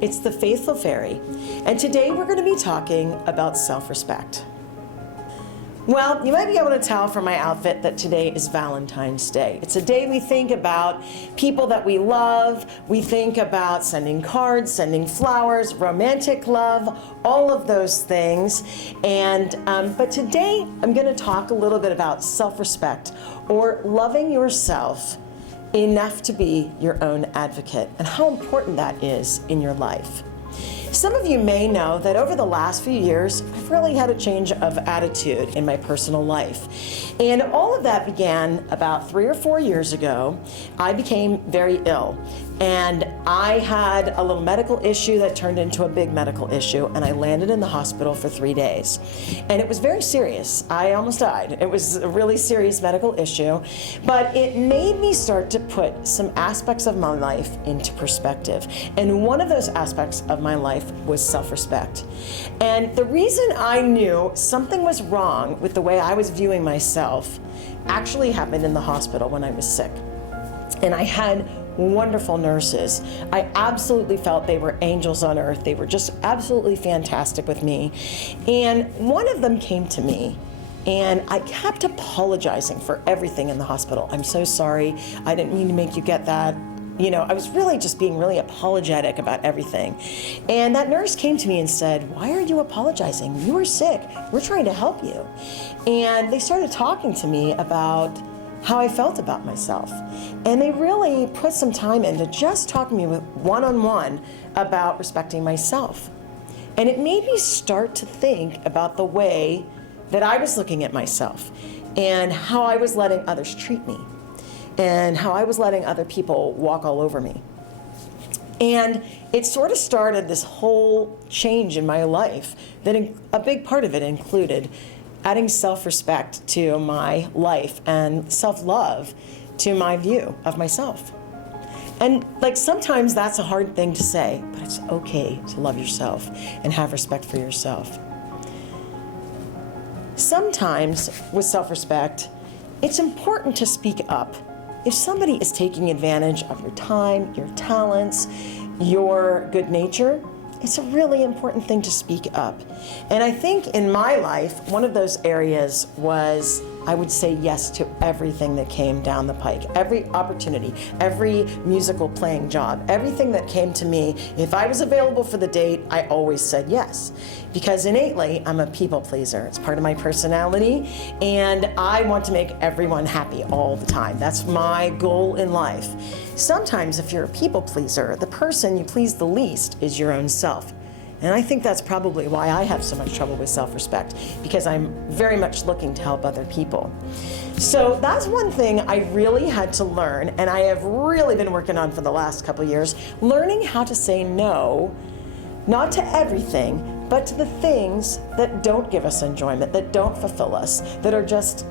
it's the Faithful Fairy, and today we're going to be talking about self-respect. Well, you might be able to tell from my outfit that today is Valentine's Day. It's a day we think about people that we love. We think about sending cards, sending flowers, romantic love, all of those things. But today I'm going to talk a little bit about self-respect, or loving yourself enough to be your own advocate, and how important that is in your life. Some of you may know that over the last few years, I've really had a change of attitude in my personal life. And all of that began about 3 or 4 years ago. I became very ill. And I had a little medical issue that turned into a big medical issue, and I landed in the hospital for 3 days. And it was very serious. I almost died. It was a really serious medical issue, but it made me start to put some aspects of my life into perspective. And one of those aspects of my life was self-respect. And the reason I knew something was wrong with the way I was viewing myself actually happened in the hospital when I was sick. And I had wonderful nurses. I absolutely felt they were angels on earth. They were just absolutely fantastic with me. And one of them came to me, and I kept apologizing for everything in the hospital. I'm so sorry. I didn't mean to make you get that. You know, I was really just being really apologetic about everything. And that nurse came to me and said, "Why are you apologizing? You were sick. We're trying to help you." And they started talking to me about how I felt about myself. And they really put some time into just talking to me one-on-one about respecting myself. And it made me start to think about the way that I was looking at myself, and how I was letting others treat me, and how I was letting other people walk all over me. And it sort of started this whole change in my life that a big part of it included adding self-respect to my life and self-love to my view of myself. And sometimes that's a hard thing to say, but it's okay to love yourself and have respect for yourself. Sometimes with self-respect, it's important to speak up. If somebody is taking advantage of your time, your talents, your good nature, it's a really important thing to speak up. And I think in my life, one of those areas was I would say yes to everything that came down the pike, every opportunity, every musical playing job, everything that came to me. If I was available for the date, I always said yes, because innately I'm a people pleaser. It's part of my personality, and I want to make everyone happy all the time. That's my goal in life. Sometimes if you're a people pleaser, the person you please the least is your own self. And I think that's probably why I have so much trouble with self-respect, because I'm very much looking to help other people. So that's one thing I really had to learn, and I have really been working on for the last couple of years, learning how to say no, not to everything, but to the things that don't give us enjoyment, that don't fulfill us, that are just,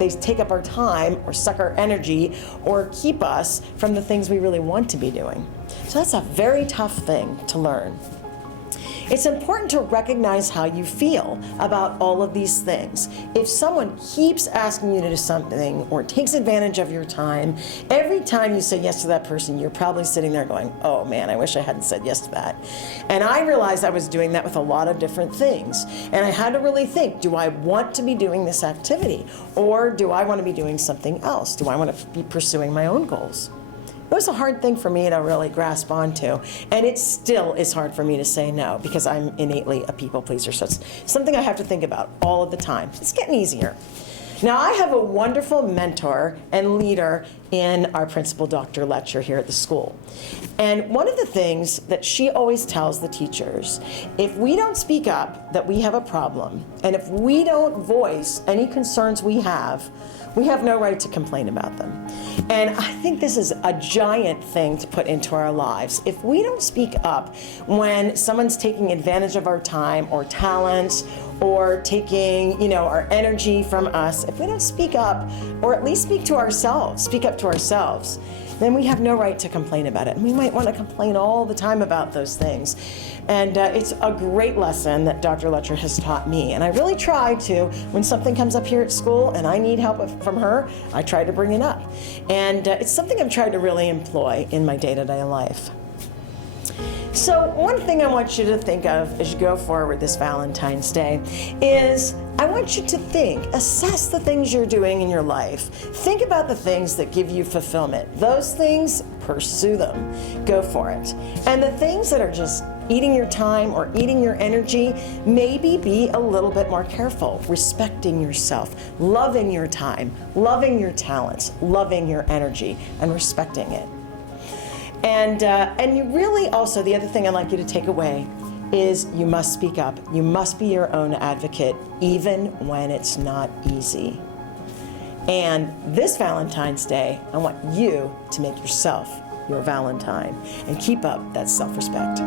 they take up our time or suck our energy or keep us from the things we really want to be doing. So that's a very tough thing to learn. It's important to recognize how you feel about all of these things. If someone keeps asking you to do something or takes advantage of your time, every time you say yes to that person, you're probably sitting there going, "Oh man, I wish I hadn't said yes to that." And I realized I was doing that with a lot of different things. And I had to really think, do I want to be doing this activity? Or do I want to be doing something else? Do I want to be pursuing my own goals? It was a hard thing for me to really grasp onto, and it still is hard for me to say no, because I'm innately a people pleaser, so it's something I have to think about all of the time. It's getting easier. Now, I have a wonderful mentor and leader in our principal, Dr. Letcher, here at the school. And one of the things that she always tells the teachers, if we don't speak up that we have a problem, and if we don't voice any concerns we have no right to complain about them. And I think this is a giant thing to put into our lives. If we don't speak up when someone's taking advantage of our time or talents, or taking, our energy from us, if we don't speak up, or at least speak up to ourselves, then we have no right to complain about it. And we might want to complain all the time about those things. And it's a great lesson that Dr. Letcher has taught me. And I really try to, when something comes up here at school and I need help from her, I try to bring it up. And it's something I'm trying to really employ in my day-to-day life. So one thing I want you to think of as you go forward this Valentine's Day is I want you to assess the things you're doing in your life. Think about the things that give you fulfillment. Those things, pursue them. Go for it. And the things that are just eating your time or eating your energy, maybe be a little bit more careful, respecting yourself, loving your time, loving your talents, loving your energy, and respecting it. And you really also, the other thing I'd like you to take away is you must speak up. You must be your own advocate, even when it's not easy. And this Valentine's Day, I want you to make yourself your Valentine and keep up that self-respect.